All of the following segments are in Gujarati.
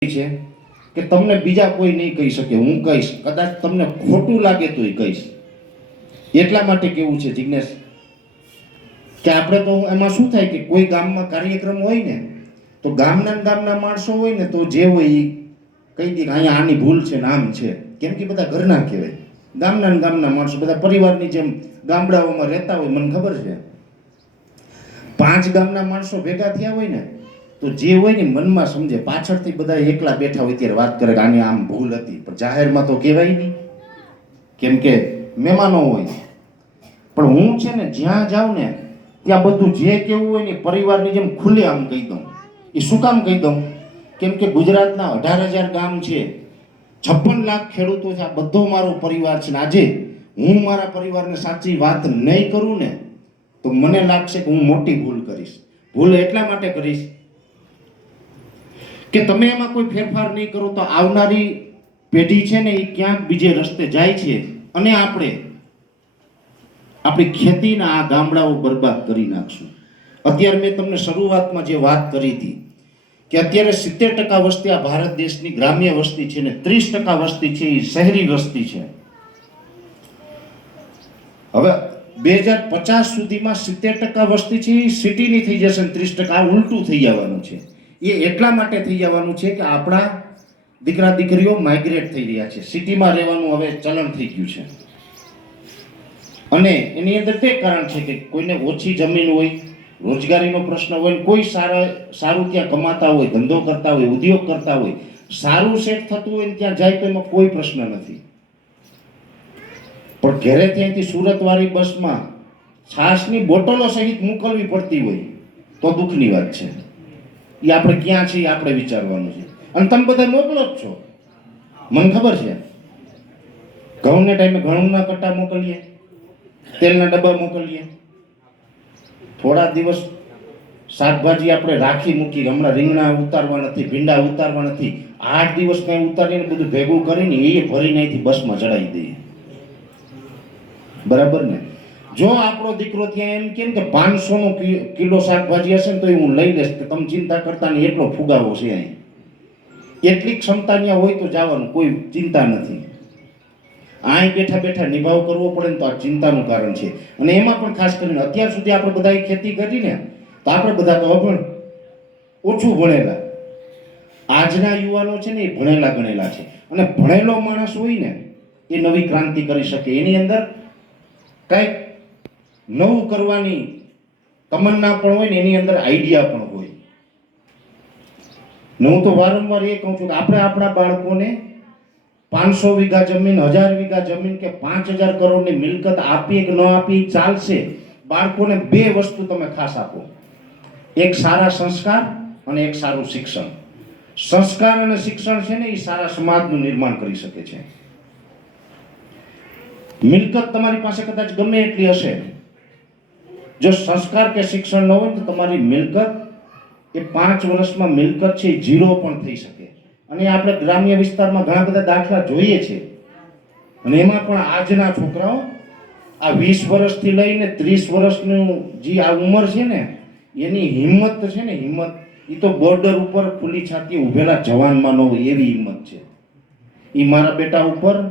છે કે તમને બીજા કોઈ નહીં કહી શકે, હું કહીશ. કદાચ તમને ખોટું લાગે તોય કહીશ. એટલા માટે કેવું છે જિજ્ઞેશ કે આપણે તો એમાં શું થાય કે કોઈ ગામમાં કાર્યક્રમ હોય ને, તો ગામના ગામના માણસો હોય ને, તો જે હોય એ કહી દે કે અહીંયા આની ભૂલ છે ને આમ છે. કેમ કે બધા ઘરના કહેવાય. ગામના ગામના માણસો, બધા પરિવારની જેમ ગામડાઓમાં રહેતા હોય, મને ખબર છે. પાંચ ગામના માણસો ભેગા થયા હોય ને તો જે હોય ને મનમાં સમજે, પાછળથી બધા એકલા બેઠા હોય ત્યારે વાત કરે કે આની આમ ભૂલ હતી. પણ જાહેરમાં તો કહેવાય નહીં. કેમ કે મહેમાનો હોય. પણ હું છે ને જ્યાં જાઉં ને, ત્યાં બધું જે કેવું હોય ને પરિવારની જેમ ખુલ્લે આમ કહી દઉં. એ શું કામ કહી દઉં? કેમ કે ગુજરાતના અઢાર હજાર ગામ છે. છપ્પન લાખ ખેડૂતો છે. આ બધો મારો પરિવાર છે. ને આજે હું મારા પરિવારને સાચી વાત નહીં કરું ને, તો મને લાગશે કે હું મોટી ભૂલ કરીશ. ભૂલ એટલા માટે કરીશ કે તમે એમાં કોઈ ફેરફાર નહીં કરો તો આવનારી પેઢી છે ને એ ક્યાંક બીજે રસ્તે જાય છે અને આપણે આપણી ખેતીના આ ગામડાઓ બરબાદ કરી નાખશું. અત્યારે મેં તમને શરૂઆતમાં જે વાત કરી હતી કે અત્યારે સિત્તેર ટકા વસ્તી આ ભારત દેશની ગ્રામ્ય વસ્તી છે ને ત્રીસ ટકા વસ્તી છે એ શહેરી વસ્તી છે. હવે બે હજાર પચાસ સુધીમાં સિત્તેર ટકા વસ્તી છે એ સિટીની થઈ જશે ને ત્રીસ ટકા ઉલટું થઈ જવાનું છે. એ એટલા માટે થઈ જવાનું છે કે આપણા દીકરા દીકરીઓ માઇગ્રેટ થઈ રહ્યા છે. સિટીમાં રહેવાનું હવે ચલણ થઈ ગયું છે. અને એની અંદર તે કારણ છે કે કોઈને ઓછી જમીન હોય, રોજગારીનો પ્રશ્ન હોય ને કોઈ સારા, સારું ત્યાં કમાતા હોય, ધંધો કરતા હોય, ઉદ્યોગ કરતા હોય, સારું સેટ થતું હોય ને ત્યાં જાય તો એમાં કોઈ પ્રશ્ન નથી. પણ ઘરે ત્યાંથી સુરતવાળી બસમાં છાશની બોટલો સહિત મોકલવી પડતી હોય, તો દુઃખની વાત છે. એ આપણે ક્યાં છીએ એ આપણે વિચારવાનું છે. અને તમે બધા મોકલો જ છો. મને ખબર છે. ઘઉંના ટાઈમે ઘઉંના કટ્ટા મોકલીએ, તેલના ડબ્બા મોકલીએ. થોડા દિવસ શાકભાજી આપણે રાખી મૂકી હમણાં રીંગણા ઉતારવા નથી, ભીંડા ઉતારવા નથી. આઠ દિવસ કાંઈ ઉતારીને બધું ભેગું કરીને એ ભરીને અહીંથી બસમાં ચડાવી દઈએ. બરાબર ને? જો આપણો દીકરો ત્યાં એમ કેમ કે પાંચસો નો કિલો શાકભાજી હશે ને તો એ હું લઈ લઈશ. કે તમે ચિંતા કરતા નહીં, એટલો ફુગાવો છે અહીં. એટલી ક્ષમતા ત્યાં હોય તો જવાનું, કોઈ ચિંતા નથી. અહીં બેઠા બેઠા નિભાવ કરવો પડે ને તો આ ચિંતાનું કારણ છે. અને એમાં પણ ખાસ કરીને અત્યાર સુધી આપણે બધાએ ખેતી કરી ને, તો આપણે બધા તો અભણ ઓછું ભણેલા. આજના યુવાનો છે ને એ ભણેલા ગણેલા છે. અને ભણેલો માણસ હોય ને, એ નવી ક્રાંતિ કરી શકે. એની અંદર કંઈક નવું કરવાની તમન્ના પણ હોય ને એની અંદર આઈડિયા પણ હોય. ને હું તો વારંવાર એ કહું છું કે આપણે આપણા બાળકોને પાંચસો વીઘા જમીન, હજાર વીઘા જમીન કે પાંચ હજાર કરોડની મિલકત આપી કે ન આપી ચાલશે. બાળકોને બે વસ્તુ તમે ખાસ આપો. એક સારા સંસ્કાર અને એક સારું શિક્ષણ. સંસ્કાર અને શિક્ષણ છે ને એ સારા સમાજનું નિર્માણ કરી શકે છે. મિલકત તમારી પાસે કદાચ ગમે એટલી હશે. જો સંસ્કાર કે શિક્ષણ ન હોય તો તમારી મિલકત એ પાંચ વર્ષમાં મિલકત છે, એ ઝીરો પણ થઈ શકે. અને આપણે ગ્રામ્ય વિસ્તારમાં ઘણા બધા દાખલા જોઈએ છે. અને એમાં પણ આજના છોકરાઓ આ વીસ વર્ષથી લઈને ત્રીસ વર્ષનું જે આ ઉંમર છે ને, એની હિંમત છે ને, હિંમત. એ તો બોર્ડર ઉપર ખુલ્લી છાતી ઊભેલા જવાનમાં ન હોય, એવી હિંમત છે. એ મારા બેટા ઉપર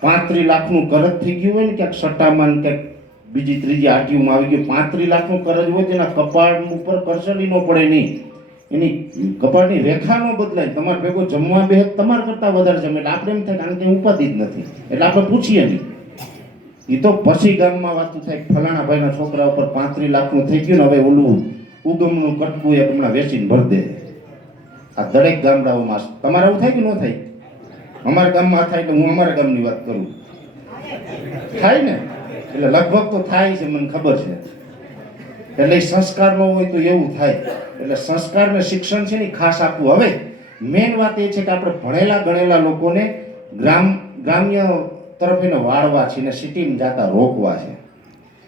પાંત્રી લાખનું કરજ થઈ ગયું હોય ને, ક્યાંક સટ્ટામાં ક્યાંક બીજી ત્રીજી આટીઓમાં આવી ગયું પાંત્રીસ લાખનું કરજ હોય તેના કપાળ ઉપર કરસડી ન પડે નહીં. એની કપાળની રેખા ન બદલાય. તમારે ભેગો જમવા બે તમારા કરતાં વધારે જમે. એટલે આપણે એમ થાય કારણ કે ઉપાધિ જ નથી. એટલે આપણે પૂછીએ નહીં. એ તો પછી ગામમાં વાતું થાય. ફલાણા ભાઈના છોકરા ઉપર પાંત્રીસ લાખનું થઈ ગયું ને હવે ઓલું ઉગમનું કટકું એ હમણાં વેચીને ભર દે. આ દરેક ગામડાઓમાં તમારે આવું થાય કે ન થાય? અમારા ગામમાં થાય એટલે હું અમારા ગામની વાત કરું. થાય ને? એટલે લગભગ તો થાય છે, મને ખબર છે. એટલે સંસ્કાર ન હોય તો એવું થાય. એટલે સંસ્કાર ને શિક્ષણ છે ને ખાસ આપવું. હવે મેન વાત એ છે કે આપણે ભણેલા ગણેલા લોકોને ગ્રામ, ગ્રામ્ય તરફ એને વાળવા છે ને સિટીમાં જતા રોકવા છે.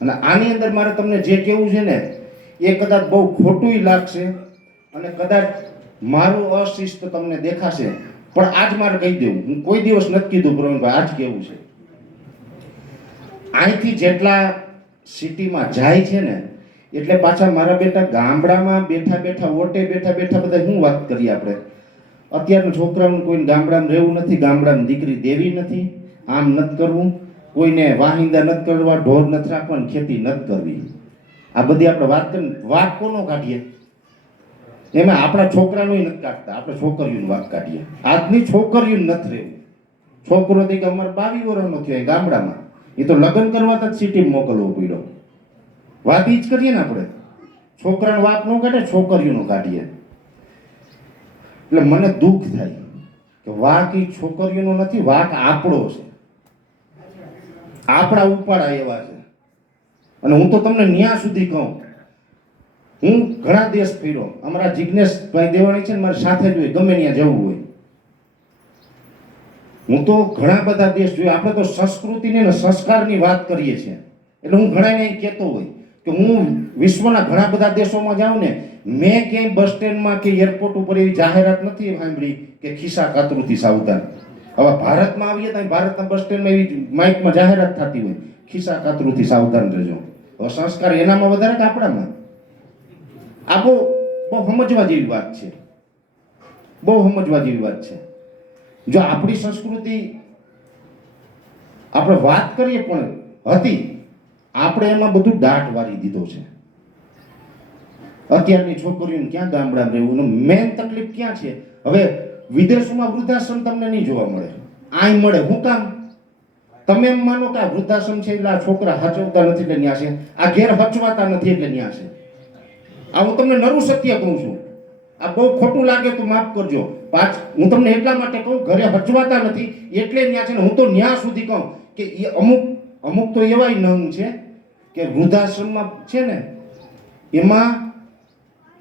અને આની અંદર મારે તમને જે કેવું છે ને, એ કદાચ બહુ ખોટુંય લાગશે અને કદાચ મારું અશિસ્ત તમને દેખાશે. પણ આજ મારે કહી દેવું. હું કોઈ દિવસ નથી કીધું, પ્રવીણભાઈ, આજ કેવું છે? અહીંથી જેટલા સિટીમાં જાય છે ને, એટલે પાછા મારા બેટા ગામડામાં બેઠા બેઠા ઓટે બેઠા બેઠા બધા શું વાત કરીએ આપણે? અત્યારના છોકરાઓને કોઈને ગામડામાં રહેવું નથી ગામડામાં દીકરી દેવી નથી, આમ નથી કરવું, કોઈને વાહિંદા નથી કરવા, ઢોર નથી રાખવાની, ખેતી નથી કરવી. આ બધી આપણે વાત કરીને વાત કોનો કાઢીએ? એમાં આપણા છોકરાનું નથી કાઢતા, આપણે છોકરીઓની વાત કાઢીએ. આજની છોકરીઓ નથી રહેવું. છોકરો થઈ કે અમારે બાવી વર્ષનો થયો ગામડામાં. એ તો લગ્ન કરવા તો સિટી મોકલવો પડ્યો. વાત એ જ કરીએ ને આપણે. છોકરાનો વાત ન કાઢે, છોકરીઓનો કાઢીએ. એટલે મને દુઃખ થાય કે વાક એ છોકરીઓનો નથી, વાક આપણો છે. આપણા ઉપાડા એવા છે. અને હું તો તમને ન્યા સુધી કહું. હું ઘણા દેશ ફેરો અમારા જિજ્ઞેશભાઈ દેવાણી છે ને મારી સાથે જ હોય, ગમે ત્યાં જવું હોય. હું તો ઘણા બધા દેશ જોયા. આપણે તો સંસ્કૃતિની અને સંસ્કારની વાત કરીએ છીએ. એટલે હું ઘણાને અહીં કહેતો હોય કે હું વિશ્વના ઘણા બધા દેશોમાં જાઉં ને, મેં ક્યાંય બસ સ્ટેન્ડમાં કે એરપોર્ટ ઉપર એવી જાહેરાત નથી સાંભળી કે ખિસ્સા કાતરુથી સાવધાન. હવે ભારતમાં આવીએ તો ભારતના બસ સ્ટેન્ડમાં એવી માઇકમાં જાહેરાત થતી હોય. ખિસ્સા કાતરુથી સાવધાન રહેજો. હવે સંસ્કાર એનામાં વધારે કે આપણામાં? આ બહુ બહુ સમજવા જેવી વાત છે. બહુ સમજવા જેવી વાત છે. જો આપણી સંસ્કૃતિ આપણે વાત કરીએ પણ હતી, આપણે એમાં બધું દાટ વારી દીધો છે. અત્યારની છોકરીઓને ક્યાં ગામડામાં રહેવું મેન તકલીફ ક્યાં છે? હવે વિદેશોમાં વૃદ્ધાશ્રમ તમને નહીં જોવા મળે. આય મળે, હું કામ? તમે એમ માનો કે આ વૃદ્ધાશ્રમ છે એટલે આ છોકરા હચવતા નથી એટલે ન્યા છે, આ ઘેર હચવાતા નથી એટલે ન્યા છે. આ હું તમને નરું સત્ય કહું છું. આ બહુ ખોટું લાગે તો માફ કરજો. પાછ હું તમને એટલા માટે કહું, ઘરે હચવાતા નથી. એટલે ન્યા છે ને હું તો ન્યા સુધી કહું કે એ અમુક અમુક તો એવાય નંગ છે કે વૃદ્ધાશ્રમમાં છે ને, એમાં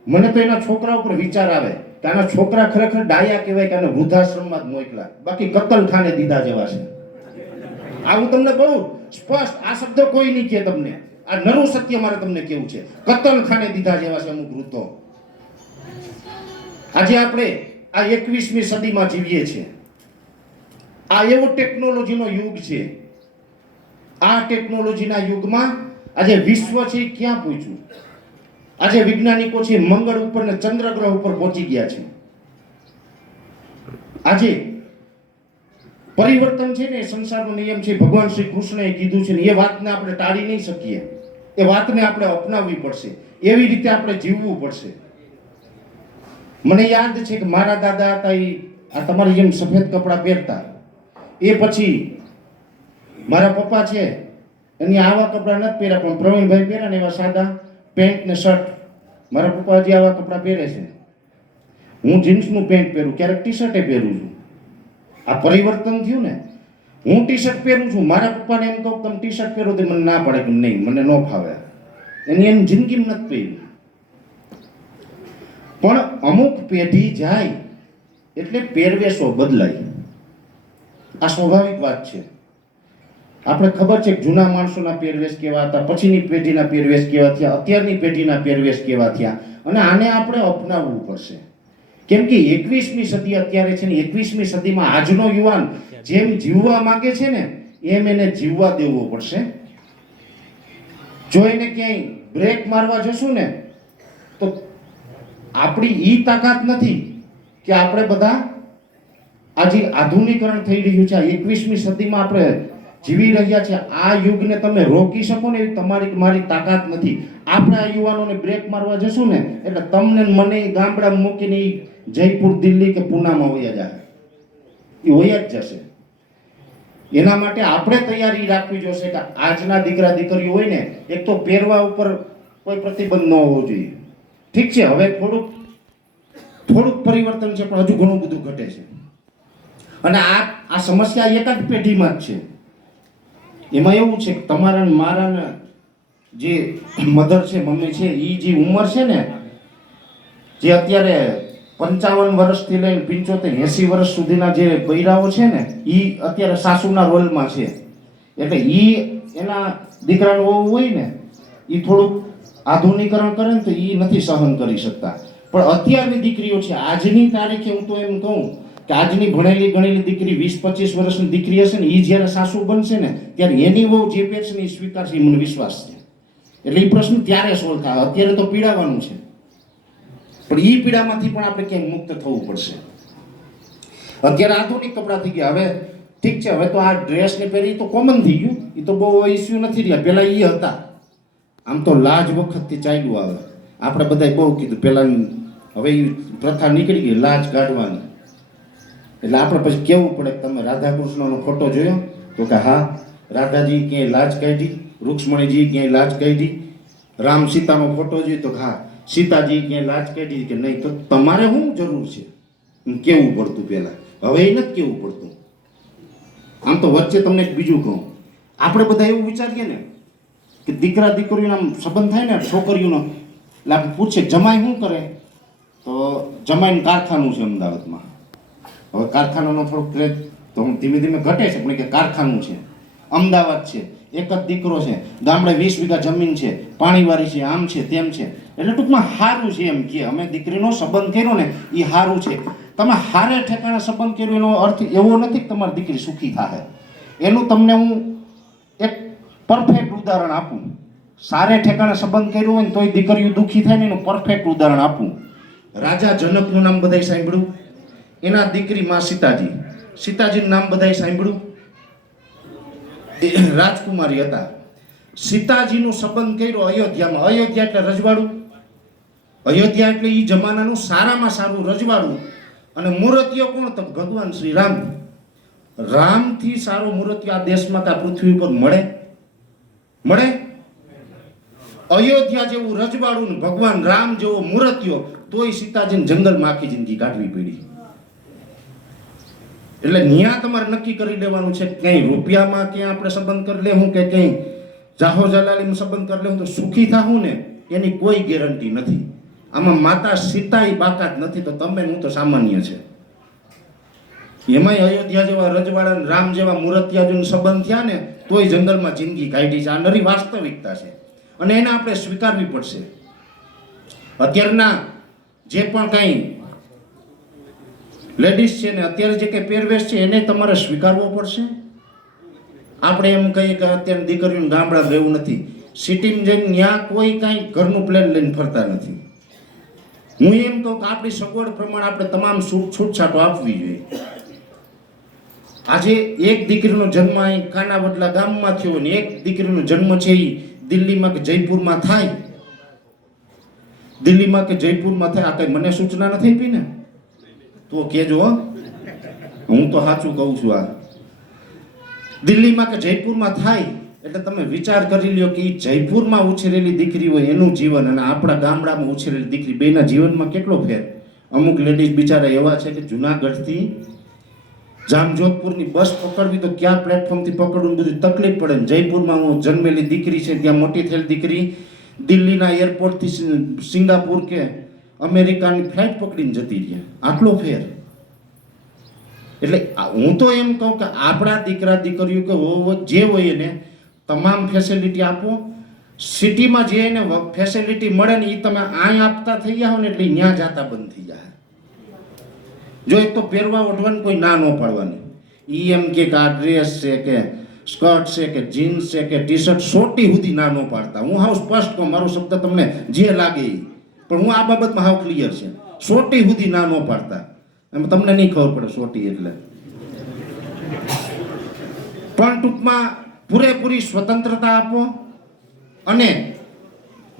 મને તો એના છોકરા ઉપર વિચાર આવે કે આના છોકરા ખરેખર ડાયા કહેવાય કે આને વૃદ્ધાશ્રમમાં જ મોકલા. બાકી કતલખાને દીધા જેવા છે. આ હું તમને કહું, સ્પષ્ટ આ શબ્દ કોઈ નહીં કહે તમને. આ નરું સત્ય મારે તમને કેવું છે. કતલખાને દીધા જેવા છે અમુક વૃદ્ધો. આજે આપણે આ એકવીસમી સદીમાં જીવીએ છીએ. આ એવો ટેકનોલોજીનો યુગ છે. આ ટેકનોલોજીના યુગમાં આજે વિશ્વ છે ક્યાં પહોંચ્યું? આજે વૈજ્ઞાનિકો છે મંગળ ઉપર ને ચંદ્ર ગ્રહ ઉપર પહોંચી ગયા છે. આજે પરિવર્તન છે ને એ સંસારનો નિયમ છે, ભગવાન શ્રી કૃષ્ણએ કીધું છે ને, એ વાતને આપણે ટાળી નહીં શકીએ. એ વાતને આપણે અપનાવવી પડશે. એવી રીતે આપણે જીવવું પડશે. મને યાદ છે કે મારા દાદા હતા એ આ તમારી જેમ સફેદ કપડાં પહેરતા. એ પછી મારા પપ્પા છે એની આવા કપડાં નથી પહેર્યા, પણ પ્રવીણભાઈ પહેર્યા ને એવા સાદા પેન્ટ ને શર્ટ. મારા પપ્પા હજી આવા કપડાં પહેરે છે. હું જીન્સનું પેન્ટ પહેરું, ક્યારેક ટી શર્ટે પહેરું છું. આ પરિવર્તન થયું ને, હું ટી શર્ટ પહેરું છું, મારા પપ્પાને એમ કહું તમે ટી શર્ટ પહેરો તો મને ના પડે કે નહીં, મને ન ફાવે. એની એમ જિંદગીમાં નથી પહેર્યું પણ અમુક પેઢી જાય એટલે પહેરવેશો બદલાય. આ સ્વાભાવિક વાત છે. આપણે ખબર છે જૂના માણસોના પહેરવેશ કેવા હતા, પછીની પેઢીના પહેરવેશ કેવા થયા, અત્યારની પેઢીના પહેરવેશ કેવા થયા, અને આને આપણે અપનાવવું પડશે. કેમ કે એકવીસમી સદી અત્યારે છે ને, એકવીસમી સદીમાં આજનો યુવાન જેમ જીવવા માંગે છે ને, એમ એને જીવવા દેવો પડશે. જો એને ક્યાંય બ્રેક મારવા જશું ને આપણી ઈ તાકાત નથી કે આપણે બધા આજે આધુનિકરણ થઈ રહ્યું છે એકવીસમી સદીમાં આપણે જીવી રહ્યા છે. આ યુગને તમે રોકી શકો ને એવી તમારી મારી તાકાત નથી. આપણે આ યુવાનોને બ્રેક મારવા જશું ને, એટલે તમને મને ગામડા મૂકીને જયપુર, દિલ્હી કે પૂનામાં વયા જાય એ વયા જ જશે. એના માટે આપણે તૈયારી રાખવી જોશે કે આજના દીકરા, દીકરીઓ હોય ને, એક તો પહેરવા ઉપર કોઈ પ્રતિબંધ ન હોવો જોઈએ. ઠીક છે, હવે થોડુંક થોડુંક પરિવર્તન છે, પણ હજુ ઘણું બધું ઘટે છે. અને આ આ સમસ્યા એક જ પેઢીમાં જ છે. એમાં એવું છે કે તમારા મારા જે મધર છે, મમ્મી છે એ જે ઉંમર છે ને, જે અત્યારે પંચાવન વર્ષથી લઈને પંચોતેર, એંસી વર્ષ સુધીના જે બૈરાઓ છે ને એ અત્યારે સાસુના રોલમાં છે. એટલે એ એના દીકરાનું વહુ હોય ને એ થોડુંક આધુનિકરણ કરે ને તો એ નથી સહન કરી શકતા. પણ અત્યારની દીકરીઓ છે, આજની તારીખે હું તો એમ કહું કે આજની ભણેલી ગણેલી દીકરી વીસ પચીસ વર્ષની દીકરી હશે ને એ જ્યારે સાસુ બનશે ને, ત્યારે એની બહુ જે પહેરશે ને એ સ્વીકારશે મને વિશ્વાસ છે. એટલે એ પ્રશ્ન ત્યારે સોલ્વ થાય અત્યારે તો પીડાવાનું છે. પણ એ પીડામાંથી પણ આપણે ક્યાંક મુક્ત થવું પડશે. અત્યારે આધુનિક કપડાં થઈ ગયા. હવે ઠીક છે, હવે તો આ ડ્રેસને પહેરી તો કોમન થઈ ગયું. એ તો બહુ ઇસ્યુ નથી રહ્યા. પહેલાં એ હતા. આમ તો લાજ વખતથી ચાલ્યું આવે. આપણે બધાય બહુ કીધું પહેલાંની હવે એ પ્રથા નીકળી ગઈ, લાજ કાઢવાની. એટલે આપણે પછી કેવું પડે કે તમે રાધા કૃષ્ણનો ફોટો જોયો? તો કે, હા રાધાજી ક્યાંય લાજ કાઢી રૂક્ષ્મણીજી ક્યાંય લાજ કાઢી, રામ સીતાનો ફોટો જોયો? તો હા સીતાજી ક્યાંય લાજ કાઢી કે નહીં? તો તમારે શું જરૂર છે? કેવું પડતું પહેલાં? હવે એ નથી કેવું પડતું. આમ તો વચ્ચે તમને બીજું કહું. આપણે બધા એવું વિચારીએ ને કે દીકરા દીકરીઓનો આમ સંબંધ થાય ને, છોકરીઓનો, એટલે આપણે પૂછે, જમાઈ શું કરે? તો જમાઈને કારખાનું છે અમદાવાદમાં. હવે કારખાનાનો થોડો ક્રેઝ તો હું ધીમે ધીમે ઘટે છે, પણ કે કારખાનું છે. અમદાવાદ છે, એક જ દીકરો છે, ગામડે વીસ વીઘા જમીન છે, પાણીવાળી છે, આમ છે, તેમ છે. એટલે ટૂંકમાં સારું છે એમ કે અમે દીકરીનો સંબંધ કર્યો ને એ સારું છે. તમે હારે ઠેકાણે સંબંધ કર્યો એનો અર્થ એવો નથી કે તમારી દીકરી સુખી થાય એનું તમને હું પરફેક્ટ ઉદાહરણ આપું. સારે ઠેકાણે સંબંધ કર્યો હોય ને તોય દીકરીઓ દુઃખી થાય ને એનું પરફેક્ટ ઉદાહરણ આપું. રાજા જનકનું નામ બધાય સાંભળ્યું? એના દીકરી માં સીતાજી. સીતાજીનું નામ બધાય સાંભળ્યું? રાજકુમારી હતા. સીતાજીનો સંબંધ કર્યો અયોધ્યામાં. અયોધ્યા એટલે રજવાડું? અયોધ્યા એટલે એ જમાનાનું સારામાં સારું રજવાડું. અને મૂર્તિઓ કોણ તો ભગવાન શ્રી રામ. રામથી સારો મૂર્તિ આ દેશમાં કે આ પૃથ્વી ઉપર મળે. મળે? અયોધ્યા જેવું રજવાડું ને ભગવાન રામ જેવો મૂર્તિઓ તોય સીતાજીને જંગલમાં આખી જિંદગી કાઢવી પડી. એટલે ન્યા તમારે નક્કી કરી લેવાનું છે ક્યાંય રૂપિયામાં ક્યાં આપણે સંબંધ કરી લેવું કે ક્યાંય જાહો જલાલીમાં સંબંધ કરી લેવું, તો સુખી થાવું ને, એની કોઈ ગેરંટી નથી. આમાં માતા સીતાઈ બાકાત નથી, તો તમે હું તો સામાન્ય છે. એમાંય અયોધ્યા જેવા રજવાડા રામ જેવા મૂર્તિયાજોનો સંબંધ થયા ને તોય જંગલમાં જિંદગી કાઢી છે. આ નરી વાસ્તવિકતા છે. અને એને આપણે સ્વીકારવી પડશે. અત્યારના જે પણ કાંઈ લેડીઝ છે ને, અત્યારે જે કંઈ પહેરવેશ છે, એને તમારે સ્વીકારવો પડશે. આપણે એમ કહીએ કે અત્યારે દીકરીનું ગામડા રહેવું નથી. સિટીમાં જઈને ત્યાં કોઈ કાંઈ ઘરનું પ્લેન લઈને ફરતા નથી. હું એમ કહું કે આપણી સગવડ પ્રમાણે આપણે તમામ છૂટ છૂટછાટો આપવી જોઈએ. આજે એક દીકરીનો જન્મ અહીં કાનાવડલા ગામમાં થયો ને એક દીકરીનો જન્મ છે એ દિલ્હીમાં કે જયપુરમાં થાય. દિલ્હીમાં કે જયપુરમાં થાય, આ કઈ મને સૂચના નથી આપી ને? તો કેજો હો. તો સાચું કહું છું આ. દિલ્હીમાં કે જયપુરમાં થાય, એટલે તમે વિચાર કરી લ્યો કે જયપુરમાં ઉછરેલી દીકરી હોય એનું જીવન અને આપણા ગામડામાં ઉછરેલી દીકરી બેના જીવનમાં કેટલો ફેર? અમુક લેડીઝ બિચારા એવા છે કે જુનાગઢથી જામજોધપુરની બસ પકડવી તો ક્યાં પ્લેટફોર્મથી પકડવું બધી તકલીફ પડે ને? જયપુરમાં હું જન્મેલી દીકરી છે, ત્યાં મોટી થયેલી દીકરી દિલ્હીના એરપોર્ટથી સિંગાપુર કે અમેરિકાની ફ્લાઇટ પકડીને જતી રહ્યા. આટલો ફેર. એટલે હું તો એમ કહું કે આપણા દીકરા દીકરીઓ કે જે હોય એને તમામ ફેસિલિટી આપો. સિટીમાં જે એને ફેસિલિટી મળે ને એ તમે અહીં આપતા થઈ જાઓ ને એટલે ત્યાં જતા બંધ થઈ જાય જો એક તો પહેરવા ઓઢવાની કોઈ ના ન પાડવાની. ઈ એમ કે આ ડ્રેસ છે કે સ્કર્ટ છે કે જીન્સ છે કે ટી શર્ટ સોટી સુધી ના ન પાડતા. હું હાવ સ્પષ્ટ કહું, મારો શબ્દ તમને જે લાગે એ પણ હું આ બાબતમાં હાવ ક્લિયર છે. સોટી સુધી ના ન પાડતા. એમ તમને નહીં ખબર પડે સોટી એટલે. પણ ટૂંકમાં પૂરેપૂરી સ્વતંત્રતા આપો અને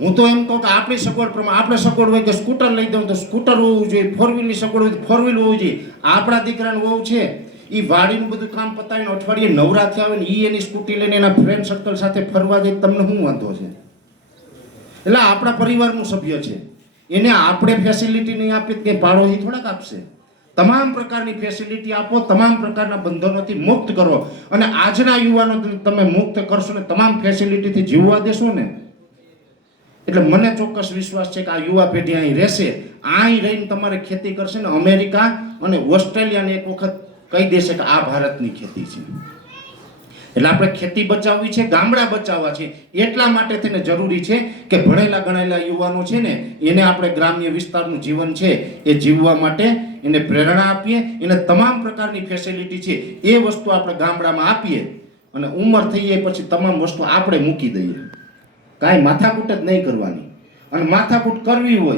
હું તો એમ કહું કે આપણી સગવડ પ્રમાણે આપણે સગવડ હોય કે સ્કૂટર લઈ દઉં તો સ્કૂટર હોવું જોઈએ ફોર વ્હીલની સગવડ હોય તો ફોર વ્હીલ હોવું જોઈએ. આપણા દીકરાનું વહુ છે એ વાડીનું બધું કામ પતાવીને અઠવાડિયે નવરા થયા હોય ને એ એની સ્કૂટી લઈને એના ફ્રેન્ડ સર્કલ સાથે ફરવા જાય, તમને શું વાંધો છે? એટલે આપણા પરિવારનું સભ્ય છે. એને આપણે ફેસિલિટી નહીં આપી કે ભાડો એ થોડાક આપશે. તમામ પ્રકારની ફેસિલિટી આપો, તમામ પ્રકારના બંધનોથી મુક્ત કરો. અને આજના યુવાનો તમે મુક્ત કરશો ને તમામ ફેસિલિટીથી જીવવા દેશો ને એટલે મને ચોક્કસ વિશ્વાસ છે કે આ યુવા પેઢી અહીં રહેશે. અહીં રહીને તમારે ખેતી કરશે ને અમેરિકા અને ઓસ્ટ્રેલિયાને એક વખત કહી દેશે કે આ ભારતની ખેતી છે. એટલે આપણે ખેતી બચાવવી છે, ગામડા બચાવવા છે. એટલા માટે થઈને જરૂરી છે કે ભણેલા ગણેલા યુવાનો છે ને, એને આપણે ગ્રામ્ય વિસ્તારનું જીવન છે એ જીવવા માટે એને પ્રેરણા આપીએ. એને તમામ પ્રકારની ફેસિલિટી છે એ વસ્તુ આપણે ગામડામાં આપીએ અને ઉંમર થઈ જાય પછી તમામ વસ્તુ આપણે મૂકી દઈએ. કાંઈ માથાકૂટ જ નહીં કરવાની. અને માથાકૂટ કરવી હોય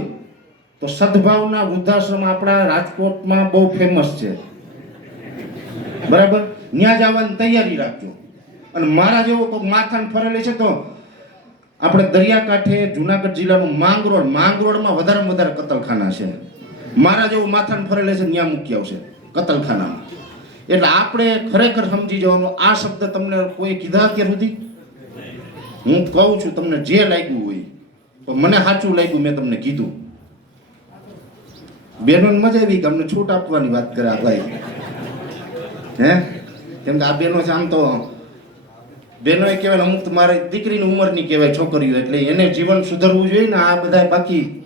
તો સદભાવના વૃદ્ધાશ્રમ આપણા રાજકોટમાં બહુ ફેમસ છે. બરાબર? ત્યાં જવાની તૈયારી રાખજો. અને મારા જેવો કોઈ માથાને ફરેલે છે તો આપણે દરિયાકાંઠે જુનાગઢ જિલ્લાનું માંગરોળ, માંગરોળમાં વધારેમાં વધારે કતલખાના છે. મારા જેવું માથાને ફરેલે છે ત્યાં મૂકી આવશે કતલખાનામાં. એટલે આપણે ખરેખર સમજી જવાનું, આ શબ્દ તમને કોઈ કીધા અત્યાર સુધી? હું કહું છું, તમને જે લાગ્યું હોય, તો મને સાચું લાગ્યું, મેં તમને કીધું. બહેનોને મજા આવી કે અમને છૂટ આપવાની વાત કરે ભાઈ. હે? કેમ કે આ બહેનો છે આમ તો, બેનો એ કહેવાય અમુક મારે દીકરીની ઉંમરની કહેવાય છોકરીઓ, એટલે એને જીવન સુધરવું જોઈએ ને, આ બધા બાકી.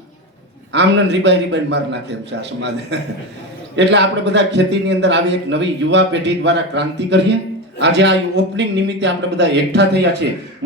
આમને રીબાઈ રીબાઈ માર નાખે એમ છે આ સમાજ. એટલે આપણે બધા ખેતીની અંદર આવી એક નવી યુવા પેઢી દ્વારા ક્રાંતિ કરીએ. આજે આ ઓપનિંગ નિમિત્તે આપણે બધા એકઠા થયા છે